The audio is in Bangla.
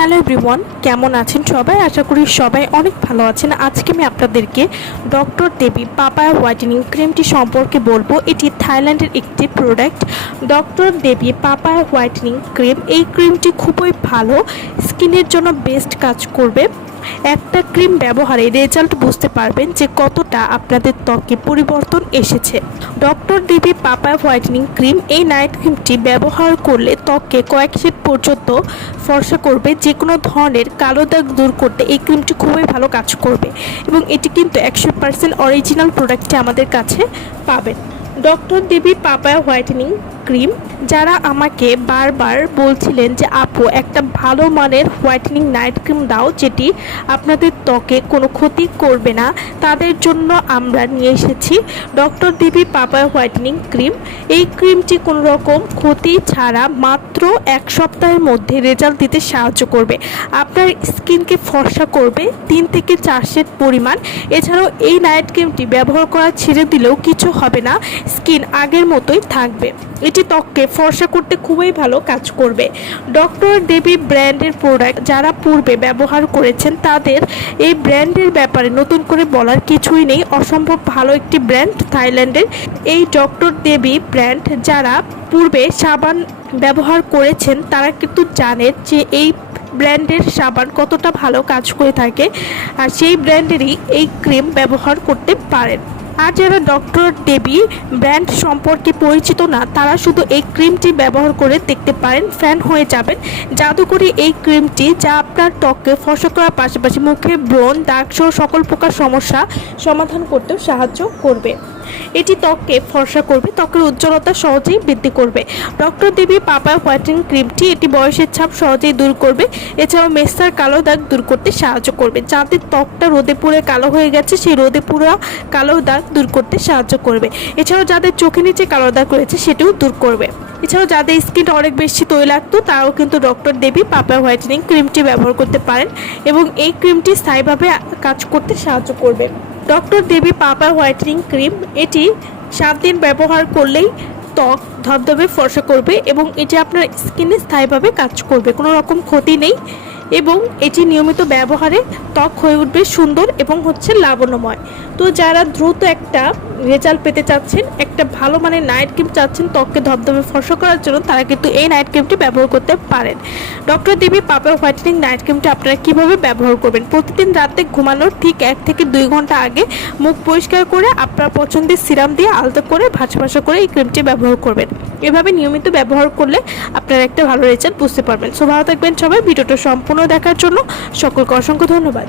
হ্যালো এভরিওয়ান, কেমন আছেন সবাই? আশা করি সবাই অনেক ভালো আছেন। আজকে আমি আপনাদেরকে ডক্টর দেবী পাপায়া হোয়াইটেনিং ক্রিমটি সম্পর্কে বলব। এটি থাইল্যান্ডের একটি product doctor Devi papaya whitening cream, এই ক্রিমটি খুবই ভালো, স্কিনের জন্য বেস্ট কাজ করবে। একটা ক্রিম ব্যবহারে রেজাল্ট বুঝতে পারবেন যে কতটা আপনাদের ত্বকে পরিবর্তন এসেছে। Doctor Devi papaya whitening cream এই নাইট ক্রিমটি ব্যবহার করলে ত্বকে কয়েক শীত পর্যন্ত ফর্সা করবে যে কোনো ধরনের কালো দাগ দূর করতে এই ক্রিমটি খুবই ভালো কাজ করবে এবং এটি কিন্তু একশো পার্সেন্ট অরিজিনাল প্রোডাক্টটি আমাদের কাছে পাবেন। Doctor Devi papaya whitening cream, যারা আমাকে বারবার বলছিলেন যে, আপু, একটা ভালো মানের হোয়াইটেনিং নাইট ক্রিম দাও, যেটি আপনাদের ত্বকে কোনো ক্ষতি করবে না। তাদের জন্য আমরা নিয়ে এসেছি doctor Devi papaya whitening cream. এই ক্রিমটি কোনো রকম ক্ষতি ছাড়া মাত্র এক সপ্তাহের মধ্যে রেজাল্ট দিতে সাহায্য করবে। আপনার স্কিনকে ফর্সা করবে, তিন থেকে চার সেট পরিমাণ। এছাড়াও এই নাইট ক্রিমটি ব্যবহার করা ছেড়ে দিলেও কিছু হবে না। স্কিন আগের মতোই থাকবে। এটি ত্বককে ফর্সা করতে খুবই ভালো কাজ করবে। ডক্টর দেবী ব্র্যান্ডের প্রোডাক্ট যারা পূর্বে ব্যবহার করেছেন, তাদের এই ব্র্যান্ডের ব্যাপারে নতুন করে বলার কিছুই নেই। অসম্ভব ভালো একটি ব্র্যান্ড থাইল্যান্ডের। এই ডক্টর দেবী ব্র্যান্ড যারা পূর্বে সাবান ব্যবহার করেছেন, তারা কিন্তু জানেন যে এই ব্র্যান্ডের সাবান কতটা ভালো কাজ করে থাকে। আর সেই ব্র্যান্ডেরই এই ক্রিম ব্যবহার করতে পারেন। আর যারা ডক্টর দেবী ব্র্যান্ড সম্পর্কে পরিচিত না, তারা শুধু এই ক্রিমটি ব্যবহার করে দেখতে পারেন, ফ্যান হয়ে যাবেন। জাদুকরি এই ক্রিমটি যা আপনার ত্বককে ফসা করার পাশাপাশি মুখে ব্রণ দাগ সহ সকল প্রকার সমস্যা সমাধান করতেও সাহায্য করবে। এটি ত্বককে ফর্সা করবে, ত্বকের উজ্জ্বলতা সহজেই বৃদ্ধি করবে। ডক্টর দেবী পাপা হোয়াইটেনিং ক্রিমটি এটি বয়সের ছাপ সহজেই দূর করবে, এছাড়াও মেস্তার কালো দাগ দূর করতে সাহায্য করবে। যাদের ত্বকটা রোদে পুড়ে কালো হয়ে গেছে, সেই রোদে পুরো কালো দাগ দূর করতে সাহায্য করবে। এছাড়াও যাদের চোখের নিচে কালো দাগ রয়েছে, সেটিও দূর করবে। এছাড়াও যাদের স্কিন অনেক বেশি তৈলাক্ত, তারাও কিন্তু ডক্টর দেবী পাপা হোয়াইটেনিং ক্রিমটি ব্যবহার করতে পারেন এবং এই ক্রিমটি স্থায়ীভাবে কাজ করতে সাহায্য করবে। Doctor Devi papaya whitening cream, এটি সাত দিন ব্যবহার করলেই ত্বক ধবধবে, ফর্সা করবে এবং এটি আপনার স্কিনে স্থায়ীভাবে কাজ করবে। কোনো রকম ক্ষতি নেই। এবং এটি নিয়মিত ব্যবহারে ত্বক হয়ে উঠবে সুন্দর এবং হচ্ছে লাবণ্যময়। তো যারা দ্রুত একটা রেজাল্ট পেতে চাচ্ছেন, একটা ভালো মানের নাইট ক্রিম চাচ্ছেন ত্বককে ধবধবে ফর্সা করার জন্য, তারা কিন্তু এই নাইট ক্রিমটি ব্যবহার করতে পারেন। Doctor Devi papaya whitening night ক্রিমটি আপনারা কীভাবে ব্যবহার করবেন? প্রতিদিন রাতে ঘুমানোর ঠিক এক থেকে দুই ঘণ্টা আগে মুখ পরিষ্কার করে আপনার পছন্দের সিরাম দিয়ে আলতো করে ভাসা ভাসা করে এই ক্রিমটি ব্যবহার করবেন। এভাবে নিয়মিত ব্যবহার করলে আপনারা একটা ভালো রেজাল্ট বুঝতে পারবেন। সো ভালো থাকবেন সবাই, ভিডিওটা সম্পূর্ণ দেখার জন্য সকলকে অসংখ্য ধন্যবাদ।